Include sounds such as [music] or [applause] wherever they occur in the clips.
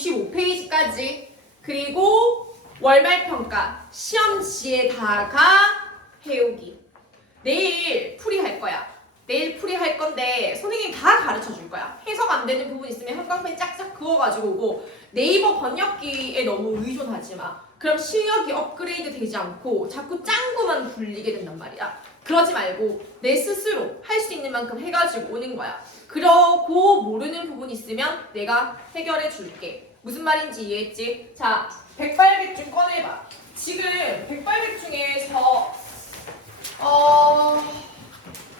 95페이지까지. 그리고 월말평가 시험지에다가 해오기. 내일 풀이 할 거야. 내일 풀이 할 건데 선생님 다 가르쳐 줄 거야. 해석 안 되는 부분 있으면 형광펜 짝짝 그어가지고 오고. 네이버 번역기에 너무 의존하지 마. 그럼 실력이 업그레이드 되지 않고 자꾸 짱구만 굴리게 된단 말이야. 그러지 말고 내 스스로 할 수 있는 만큼 해가지고 오는 거야. 그러고 모르는 부분 있으면 내가 해결해 줄게. 무슨 말인지 이해했지? 자, 백발백 중 꺼내봐. 지금 백발백 중에서 어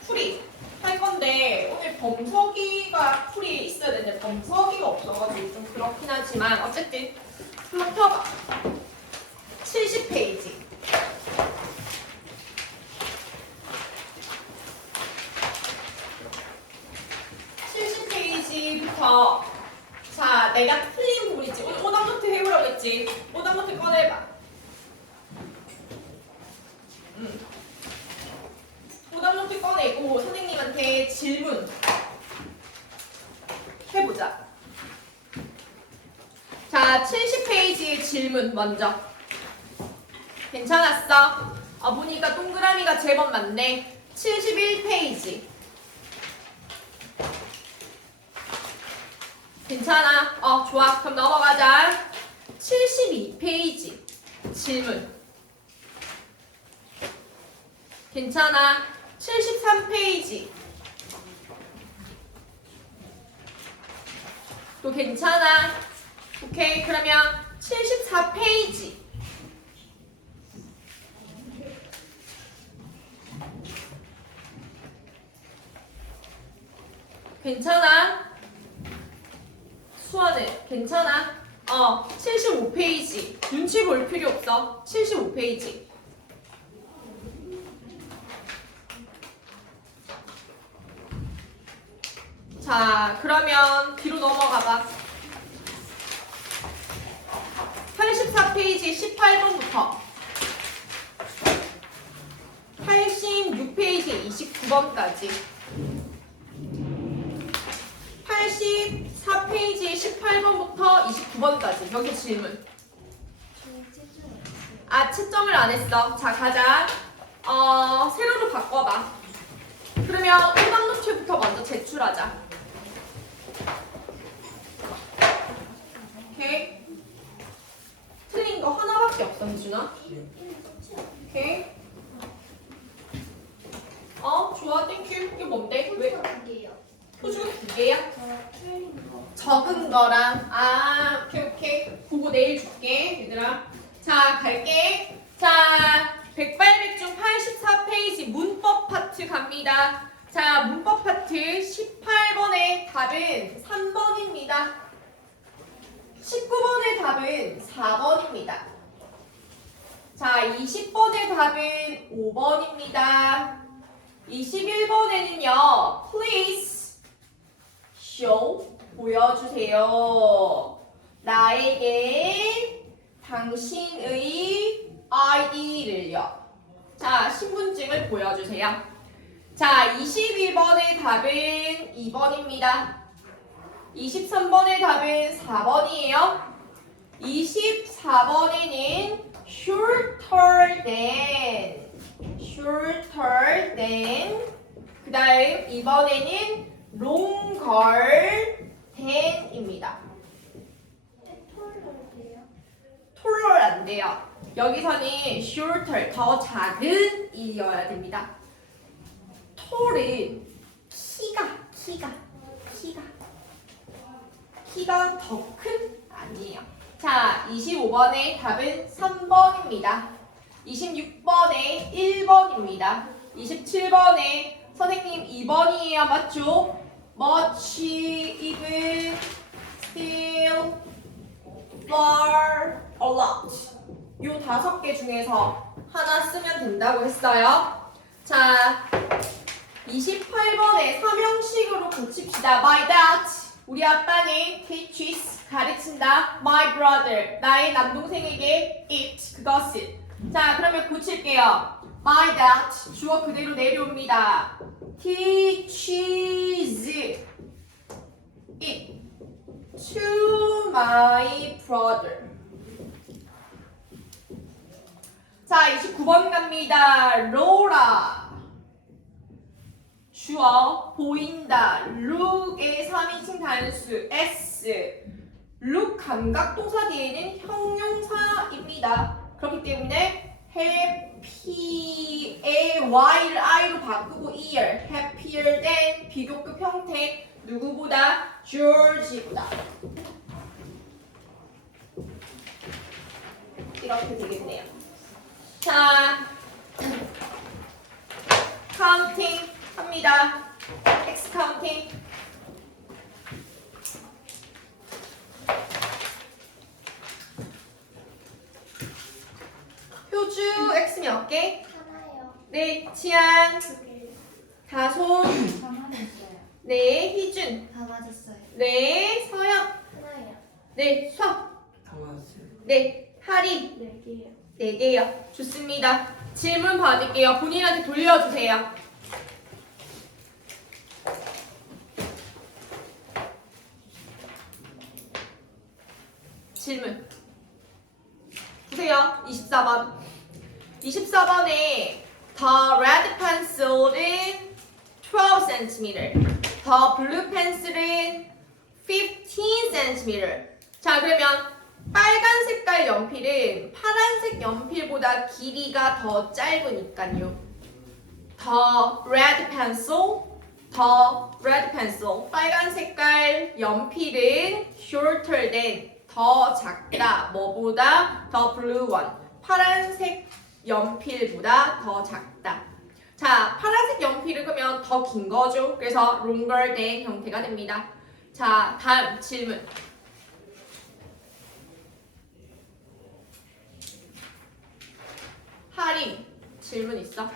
풀이 할 건데 오늘 범석이가 풀이 있어야 되는데 범석이가 없어가지고 좀 그렇긴 하지만 어쨌든 한번 펴봐. 70페이지. 칠십 페이지부터 자 내가 틀린 부분 있지 오늘 오답노트 해보라고 했지 오답노트 꺼내봐 음. 오답노트 꺼내고 선생님한테 질문 해보자 자 70페이지의 질문 먼저 괜찮았어? 아 보니까 동그라미가 제법 많네 71페이지 괜찮아. 어, 좋아. 그럼 넘어가자. 72페이지. 질문. 괜찮아. 73페이지. 또 괜찮아. 오케이. 그러면 74페이지. 괜찮아. 수아는 괜찮아. 어, 75페이지. 눈치 볼 필요 없어. 75페이지. 자, 그러면 뒤로 넘어가 봐. 84페이지 18번부터 86페이지 29번까지 84페이지 18번부터 29번까지 여기 질문. 아 채점을 안 했어. 자 가자. 어 세로로 바꿔봐. 그러면 오답 노트부터 먼저 제출하자. 오케이 틀린 거 하나밖에 없어 희준아? 오케이. 어 좋아. 땡큐 이게 뭔데? 왜? 표준 두 개야? 적은 거랑 아 오케이 오케이. 보고 내일 줄게 얘들아. 자 갈게. 자 백발백중 84페이지 문법 파트 갑니다. 자 문법 파트 18번의 답은 3번입니다 19번의 답은 4번입니다 자 20번의 답은 5번입니다 21번에는요 please show 보여주세요. 나에게 당신의 아이디를요. 자, 신분증을 보여주세요. 자, 21번의 답은 2번입니다. 23번의 답은 4번이에요. 24번에는 shorter than shorter than 그 다음 이번에는 longer than입니다. 톨럴 안 돼요. 여기서는 shorter 더 작은 이어야 됩니다. 톨은 키가 키가 키가 키가 더 큰 아니에요. 자, 25번의 답은 3번입니다. 26번에 1번입니다. 27번에 선생님 2번이에요. 맞죠? much, even, still, far, a lot. 요 다섯 개 중에서 하나 쓰면 된다고 했어요. 자, 28번에 삼형식으로 고칩시다. My dad. 우리 아빠는 teaches 가르친다. My brother. 나의 남동생에게 it 그것을. 자, 그러면 고칠게요. My dad. 주어 그대로 내려옵니다. teaches it to my brother. 자, 29번 갑니다. 로라. 주어 보인다. look의 3인칭 단수 s. look 감각 동사 뒤에는 형용사입니다. 그렇기 때문에 happy의 y를 i로 바꾸고 ear, happier than 비교급 형태 누구보다 George보다 이렇게 되겠네요. 자, [clears throat] 카운팅 합니다. X 카운팅. 효주 X 몇 개? 하나요. 네, 치안, 두 개. 다솜, 다 맞았어요. 네, 희준, 다 맞았어요. 네, 서영, 하나요. 네, 수학, 다 맞았어요. 네, 하리, 네 개요. 네 개요. 좋습니다. 질문 받을게요. 본인한테 돌려주세요. 질문. 보세요. 24번. 24번에 the red pencil은 12cm, the blue pencil은 15cm. 자, 그러면 빨간 색깔 연필은 파란색 연필보다 길이가 더 짧으니까요. The red pencil, the red pencil. 빨간 색깔 연필은 shorter than 더 작다. 뭐보다? The blue one. 파란색 연필보다 더 작다. 자, 파란색 연필은 그러면 더 긴 거죠. 그래서 longer than 형태가 됩니다. 자, 다음 질문. 하림 질문 있어?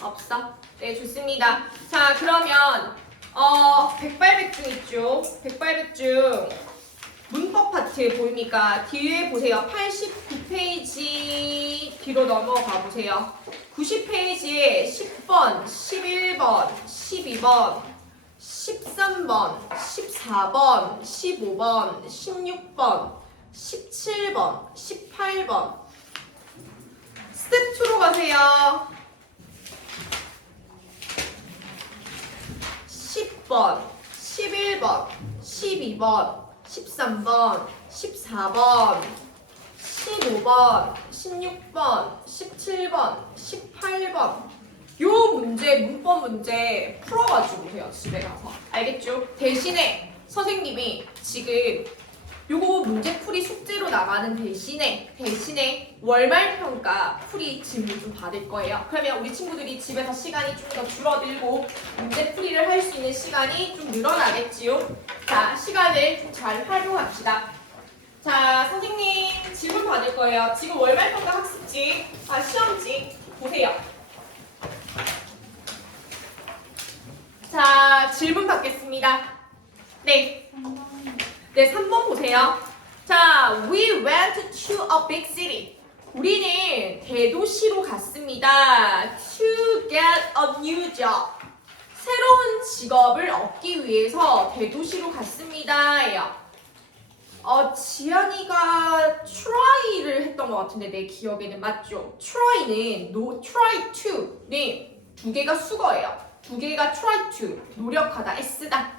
없어? 네 좋습니다. 자 그러면 어 백발백중 있죠? 백발백중 문법 파트 보입니까? 뒤에 보세요. 89페이지 뒤로 넘어가 보세요. 90페이지에 10번, 11번, 12번, 13번, 14번, 15번, 16번, 17번, 18번 스텝 2로 가세요. 10번, 11번, 12번, 13번, 14번, 15번, 16번, 17번, 18번. 요 문제, 문법 문제 풀어가지고 오세요, 집에 가서. 알겠죠? 대신에 선생님이 지금 요거 문제풀이 숙제로 나가는 대신에 대신에 월말 평가 풀이 질문 좀 받을 거예요. 그러면 우리 친구들이 집에서 시간이 좀 더 줄어들고 문제풀이를 할 수 있는 시간이 좀 늘어나겠지요. 자, 시간을 좀 잘 활용합시다. 자, 선생님 질문 받을 거예요. 지금 월말 평가 학습지, 아 시험지 보세요. 자, 질문 받겠습니다. 네. 네, 3번 보세요. 자, we went to a big city. 우리는 대도시로 갔습니다. To get a new job. 새로운 직업을 얻기 위해서 대도시로 갔습니다.예요. 어, 지연이가 try를 했던 것 같은데 내 기억에는 맞죠? try는 no, try to는 두 개가 수거예요. 두 개가 try to 노력하다 S다.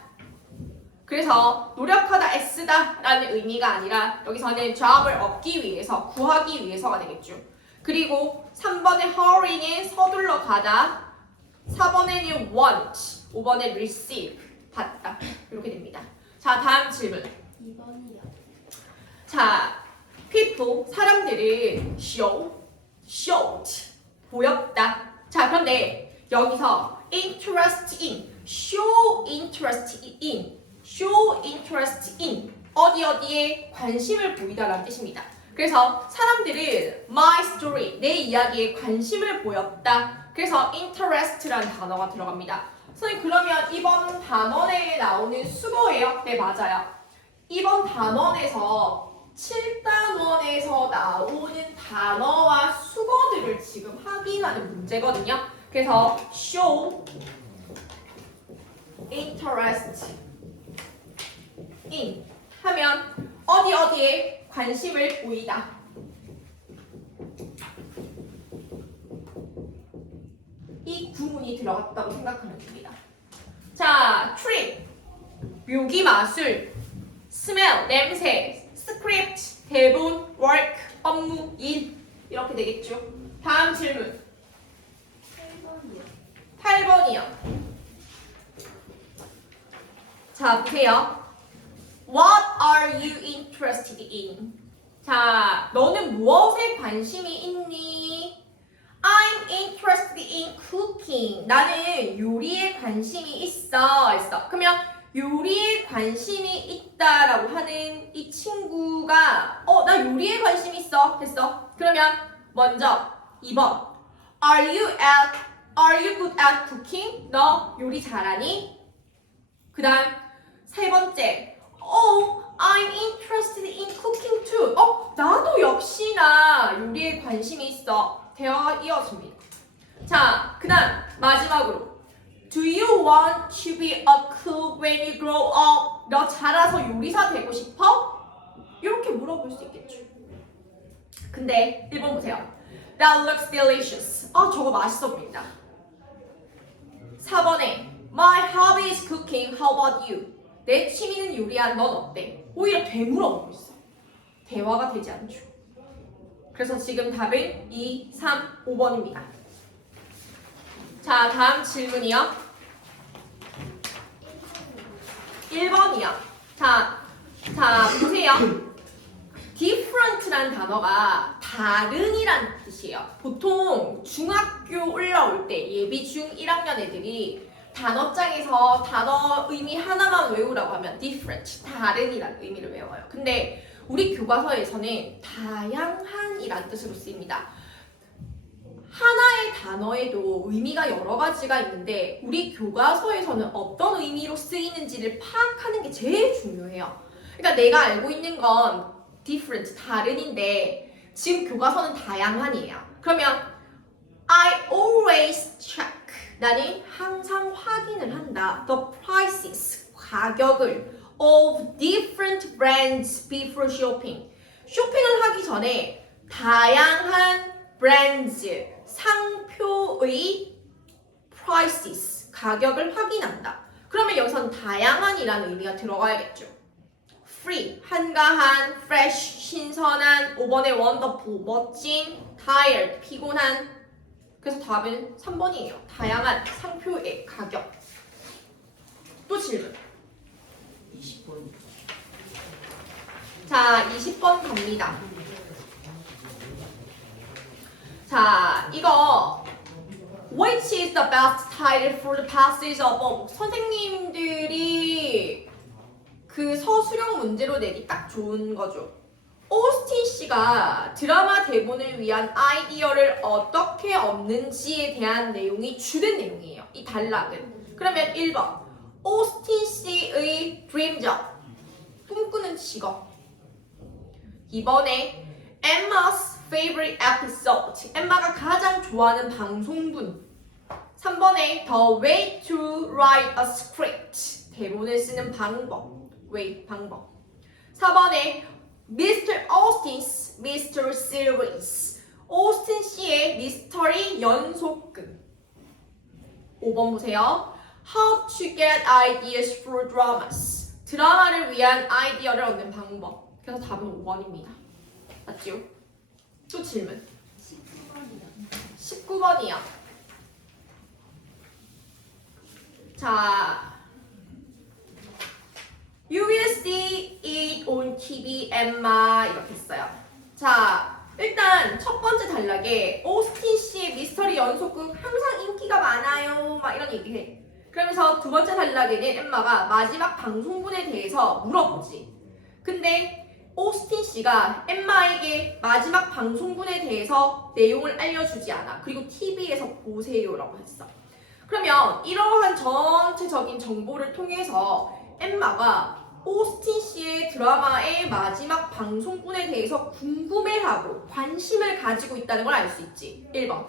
그래서 노력하다 애쓰다 라는 의미가 아니라 여기서는 job을 얻기 위해서 구하기 위해서가 되겠죠. 그리고 3번의 hurry는 서둘러 가다 4번에는 want 5번에 receive 받다 이렇게 됩니다. 자 다음 질문 2번이요. 자 people 사람들은 show showed 보였다 자 그런데 여기서 interest in show interest in show interest in 어디 어디에 관심을 보이다라는 뜻입니다. 그래서 사람들은 my story 내 이야기에 관심을 보였다. 그래서 interest라는 단어가 들어갑니다. 선생님 그러면 이번 단원에 나오는 수거예요? 네 맞아요. 이번 단원에서 7단원에서 나오는 단어와 수거들을 지금 확인하는 문제거든요. 그래서 show interest in 하면 어디 어디에 관심을 보이다. 이 구문이 들어갔다고 생각하면 됩니다. 자, 트릭, 묘기 마술, 스멜, 냄새, 스크립트, 대본, 워크, 업무, 일 이렇게 되겠죠. 다음 질문 8번이요. 8번이요. 자, 보세요. What are you interested in? 자, 너는 무엇에 관심이 있니? I'm interested in cooking. 나는 요리에 관심이 있어. 있어. 그러면 요리에 관심이 있다라고 하는 이 친구가 어, 나 요리에 관심이 있어. 했어. 그러면 먼저 2번. Are you at Are you good at cooking? 너 요리 잘하니? 그다음 세 번째. Oh, I'm interested in cooking too. 어, 나도 역시나 요리에 관심이 있어. 대화가 이어집니다. 자, 그다음 마지막으로. Do you want to be a cook when you grow up? 너 자라서 요리사 되고 싶어? 이렇게 물어볼 수 있겠죠. 근데 1번 보세요. That looks delicious. 아, 저거 맛있어 보인다. 4번에 My hobby is cooking. How about you? 내 취미는 요리야. 넌 어때? 오히려 되물어보고 있어. 대화가 되지 않죠. 그래서 지금 답은 2, 3, 5번입니다. 자, 다음 질문이요. 1번이요. 자, 자, 보세요. different란 단어가 다른이란 뜻이에요. 보통 중학교 올라올 때 예비 중 1학년 애들이 단어장에서 단어 의미 하나만 외우라고 하면 different, 다른이란 의미를 외워요. 근데 우리 교과서에서는 다양한이란 뜻으로 쓰입니다. 하나의 단어에도 의미가 여러 가지가 있는데 우리 교과서에서는 어떤 의미로 쓰이는지를 파악하는 게 제일 중요해요. 그러니까 내가 알고 있는 건 different, 다른인데 지금 교과서는 다양한이에요. 그러면 I always check. 나는 항상 확인을 한다. The prices, 가격을 of different brands before shopping. 쇼핑을 하기 전에 다양한 brands, 상표의 prices, 가격을 확인한다. 그러면 여기선 다양한이라는 의미가 들어가야겠죠. free, 한가한, fresh, 신선한, 5번의 wonderful, 멋진, tired, 피곤한. 그래서 답은 3번이에요. 다양한 상표의 가격. 또 질문. 20번 자, 20번 갑니다. 자, 이거 Which is the best title for the passage of 선생님들이 그 서술형 문제로 내기 딱 좋은 거죠. 오스틴 씨가 드라마 대본을 위한 아이디어를 어떻게 얻는지에 대한 내용이 주된 내용이에요. 이 단락은. 그러면 1번. 오스틴 씨의 드림 잡. 꿈꾸는 직업. 2번에 Emma's favorite episode. 엠마가 가장 좋아하는 방송분. 3번에 The way to write a script. 대본을 쓰는 방법. way 방법. 4번에 Mr. Austin's Mystery Series. 오스틴 씨의 미스터리 연속극. 5번 보세요. How to get ideas for dramas. 드라마를 위한 아이디어를 얻는 방법. 그래서 답은 5번입니다. 맞죠? 또 질문. 19번이요. 19번이요. 자, You will see it on TV, Emma 이렇게 했어요. 자, 일단 첫 번째 단락에 오스틴 씨의 미스터리 연속극 항상 인기가 많아요. 막 이런 얘기해. 그러면서 두 번째 단락에는 엠마가 마지막 방송분에 대해서 물어보지. 근데 오스틴 씨가 엠마에게 마지막 방송분에 대해서 내용을 알려주지 않아. 그리고 TV에서 보세요라고 했어. 그러면 이러한 전체적인 정보를 통해서 엠마가 오스틴 씨의 드라마의 마지막 방송분에 대해서 궁금해하고 관심을 가지고 있다는 걸 알 수 있지. 1번.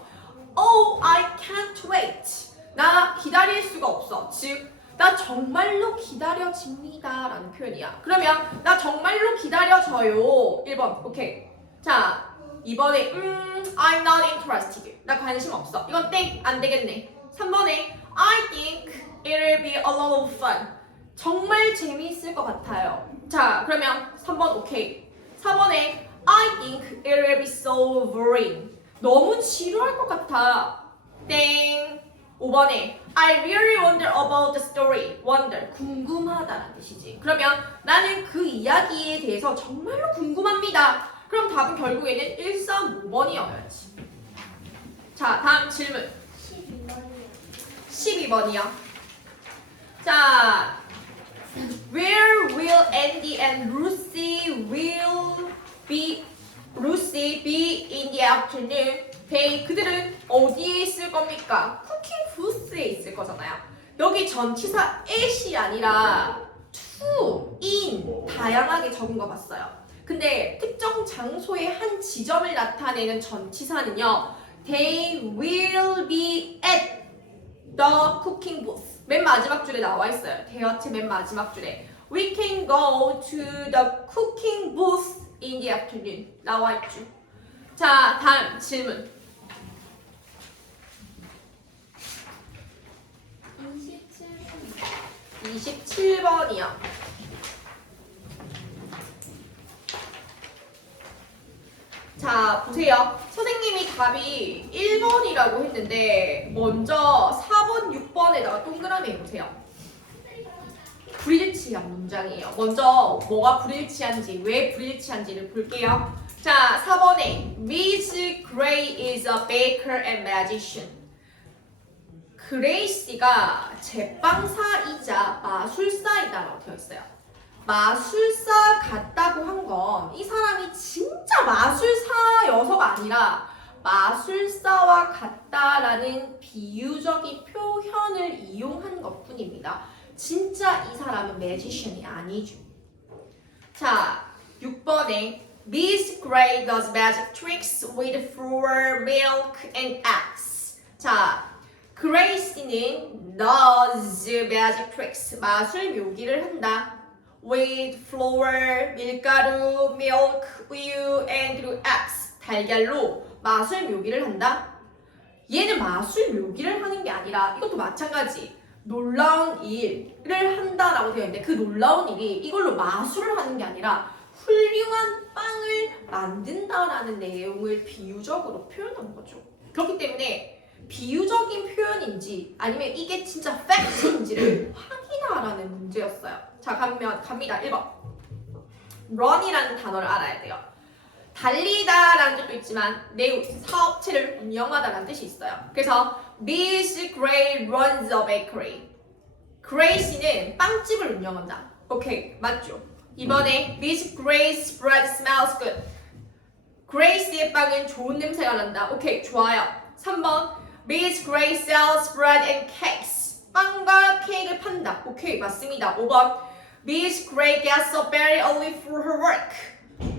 Oh, I can't wait. 나 기다릴 수가 없어. 즉, 나 정말로 기다려집니다. 라는 표현이야. 그러면 나 정말로 기다려져요. 1번. 오케이. 자, 2번에 음, I'm not interested. 나 관심 없어. 이건 땡. 안 되겠네. 3번에 I think it'll be a lot of fun. 정말 재미있을 것 같아요. 자, 그러면 3번 오케이. 4번에 I think it'll be so boring. 너무 지루할 것 같아. 땡. 5번에 I really wonder about the story. wonder. 궁금하다라는 뜻이지. 그러면 나는 그 이야기에 대해서 정말로 궁금합니다. 그럼 답은 결국에는 1, 3, 5번이어야지. 자, 다음 질문. 12번이요. 12번이요. 자, Where will Andy and Lucy will be Lucy be in the afternoon? they 그들은 어디에 있을 겁니까? 쿠킹 부스에 있을 거잖아요. 여기 전치사 at이 아니라 to, in 다양하게 적은 거 봤어요. 근데 특정 장소의 한 지점을 나타내는 전치사는요. They will be at the cooking booth. 맨 마지막 줄에 나와 있어요. 대화체 맨 마지막 줄에 We can go to the cooking booth in the afternoon. 나와 있죠. 자, 다음 질문. 27번. 27번이요. 자, 보세요. 선생님이 답이 1번이라고 했는데, 먼저 4번, 6번에다가 동그라미 해보세요. 불일치한 문장이에요. 먼저 뭐가 불일치한지, 왜 불일치한지를 볼게요. 자, 4번에 Miss Gray is a baker and magician. 그레이시가 제빵사이자 마술사이다라고 되어 있어요. 마술사 같다고 한 건 이 사람이 진짜 마술사여서가 아니라 마술사와 같다라는 비유적인 표현을 이용한 것 뿐입니다. 진짜 이 사람은 매지션이 아니죠. 자, 6번에 Miss Gray does magic tricks with flour, milk, and eggs. 자, 그레이시는 does magic tricks 마술 묘기를 한다. With flour 밀가루, milk, 우유, and eggs 달걀로 마술 묘기를 한다. 얘는 마술 묘기를 하는 게 아니라 이것도 마찬가지 놀라운 일을 한다라고 되어 있는데 그 놀라운 일이 이걸로 마술을 하는 게 아니라 훌륭한 빵을 만든다라는 내용을 비유적으로 표현한 거죠. 그렇기 때문에 비유적인 표현인지 아니면 이게 진짜 팩트인지를 확인하라는 문제였어요. 자, 가면 갑니다. 1번. run이라는 단어를 알아야 돼요. 달리다라는 뜻도 있지만 내 사업체를 운영하다라는 뜻이 있어요. 그래서 Miss Gray runs a bakery. 그레이시는 빵집을 운영한다. 오케이, 맞죠? 이번에 Miss Gray's bread smells good. 그레이시의 빵은 좋은 냄새가 난다. 오케이, 좋아요. 3번 Miss Gray sells bread and cakes. 빵과 케이크를 판다. 오케이, 맞습니다. 5번 Miss Gray gets up very early for her work.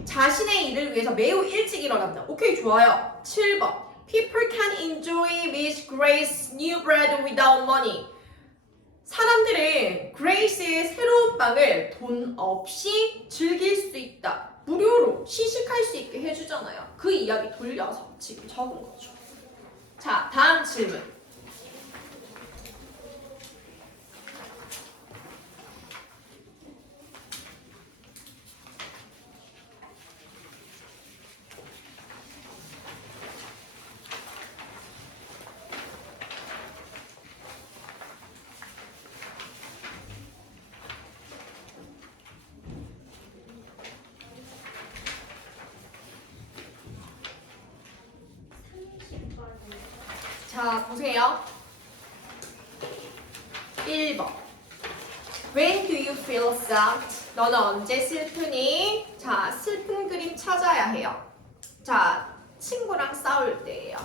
자신의 일을 위해서 매우 일찍 일어난다. 오케이, 좋아요. 7번 People can enjoy Miss Gray's new bread without money. 사람들은 그레이스의 새로운 빵을 돈 없이 즐길 수 있다. 무료로 시식할 수 있게 해주잖아요. 그 이야기 돌려서 지금 적은 거죠. 자, 다음 질문. 자, 보세요. 1번. When do you feel sad? 너는 언제 슬프니? 자, 슬픈 그림 찾아야 해요. 자, 친구랑 싸울 때예요.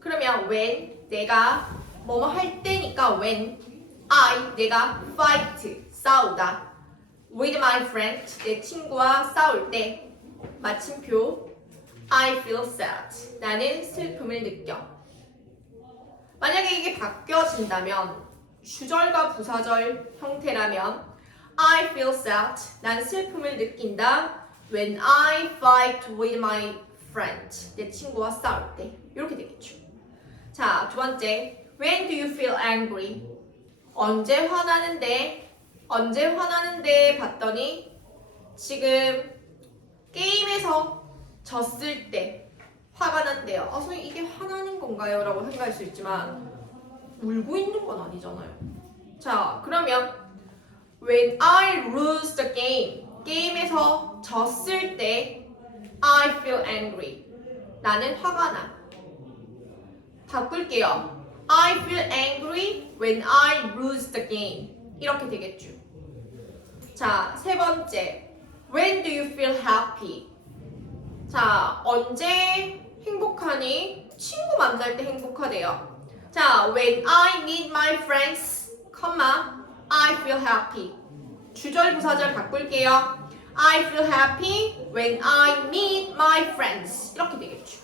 그러면 when 내가 뭐뭐 할 때니까 when I 내가 fight 싸우다 with my friend 내 친구와 싸울 때 마침표 I feel sad 나는 슬픔을 느껴 만약에 이게 바뀌어진다면 주절과 부사절 형태라면 I feel sad. 난 슬픔을 느낀다. When I fight with my friend. 내 친구와 싸울 때. 이렇게 되겠죠. 자, 두 번째. When do you feel angry? 언제 화나는데? 언제 화나는데 봤더니 지금 게임에서 졌을 때 화가 난대요. 아, 선생님 이게 화나는 건가요? 라고 생각할 수 있지만 울고 있는 건 아니잖아요. 자, 그러면 when I lose the game 게임에서 졌을 때 I feel angry 나는 화가 나. 바꿀게요. I feel angry when I lose the game 이렇게 되겠죠. 자, 세 번째. When do you feel happy? 자, 언제 행복하니? 친구 만날 때 행복하대요. 자, when I meet my friends, comma, I feel happy. 주절 부사절 바꿀게요. I feel happy when I meet my friends. 이렇게 되겠죠.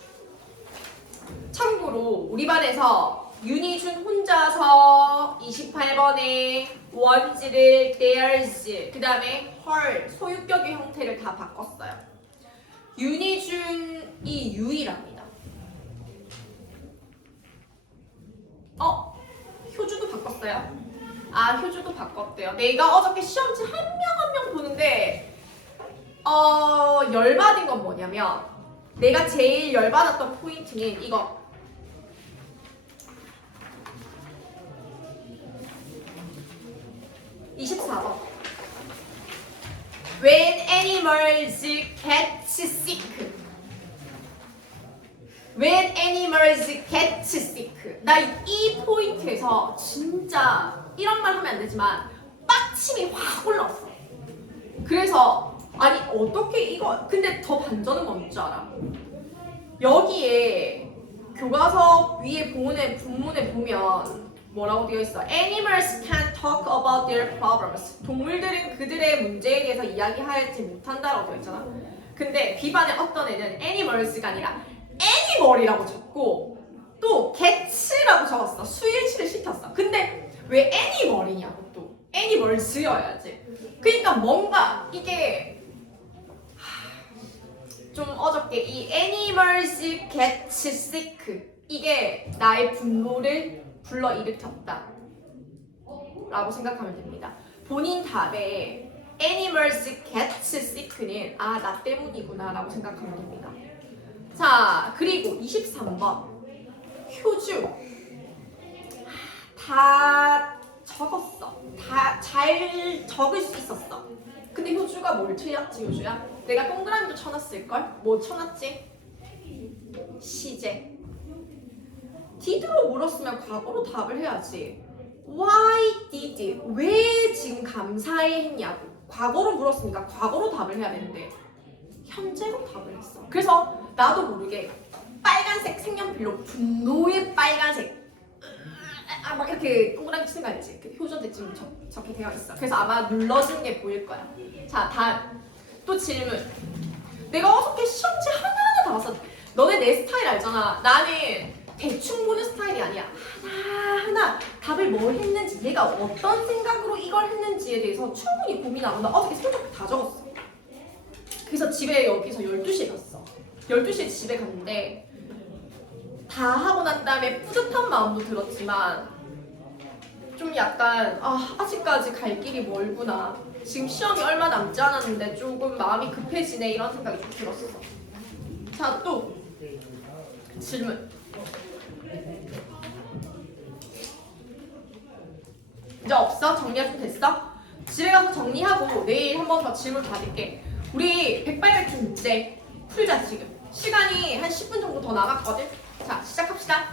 참고로 우리 반에서 윤희준 혼자서 28번에 원지를 theirs 그 다음에 her 소유격의 형태를 다 바꿨어요. 윤희준이 유일합니다. 어? 효주도 바꿨어요? 아 효주도 바꿨대요. 내가 어저께 시험지 한 명 한 명 보는데 어 열받은 건 뭐냐면 내가 제일 열받았던 포인트는 이거 24번. When animals get sick. When animals get sick. 나 이 포인트에서 진짜 이런 말 하면 안 되지만 빡침이 확 올라왔어. 그래서 아니 어떻게 이거 근데 더 반전은 뭔지 알아? 여기에 교과서 위에 본문에 본문에 보면 뭐라고 되어 있어? Animals can talk about their problems. 동물들은 그들의 문제에 대해서 이야기하지 못한다라고 되어 있잖아. 근데 비반의 어떤 애는 animals가 아니라 animal이라고 적고 또 gets라고 적었어. 수일치를 시켰어. 근데 왜 animal이냐고 또 animals여야지. 그러니까 뭔가 이게 하, 좀 어저께 이 animals get sick 이게 나의 분노를 불러일으켰다 라고 생각하면 됩니다. 본인 답에 animals get sick는 아 나 때문이구나 라고 생각하면 됩니다. 자 그리고 23번 효주 다 적었어. 다 잘 적을 수 있었어. 근데 효주가 뭘 틀렸지 효주야? 내가 동그라미도 쳐놨을걸? 뭐 쳐놨지? 시제. did로 물었으면 과거로 답을 해야지. Why did? 왜 지금 감사해 했냐고. 과거로 물었으니까 과거로 답을 해야 되는데 현재로 답을 했어. 그래서 나도 모르게 빨간색 색연필로 분노의 빨간색 아, 막 이렇게 동그라미 치는 거 알지? 그 효전대 지금 적, 적게 되어 있어. 그래서 아마 눌러준 게 보일 거야. 자, 다음. 또 질문. 내가 어저께 시험지 하나하나 다 봤어. 너네 내 스타일 알잖아. 나는 대충 보는 스타일이 아니야. 하나하나 답을 뭘 했는지, 얘가 어떤 생각으로 이걸 했는지에 대해서 충분히 고민하고 나 어저께 성적 다 적었어. 그래서 집에 여기서 12시에 갔어. 12시에 집에 갔는데 다 하고 난 다음에 뿌듯한 마음도 들었지만 좀 약간 아 아직까지 갈 길이 멀구나. 지금 시험이 얼마 남지 않았는데 조금 마음이 급해지네 이런 생각이 좀 들었어. 자 또 질문. 이제 없어? 정리가 좀 됐어? 집에 가서 정리하고 내일 한 번 더 질문 받을게. 우리 백발백중 문제 풀자 지금 시간이 한 10분 정도 더 남았거든? 자 시작합시다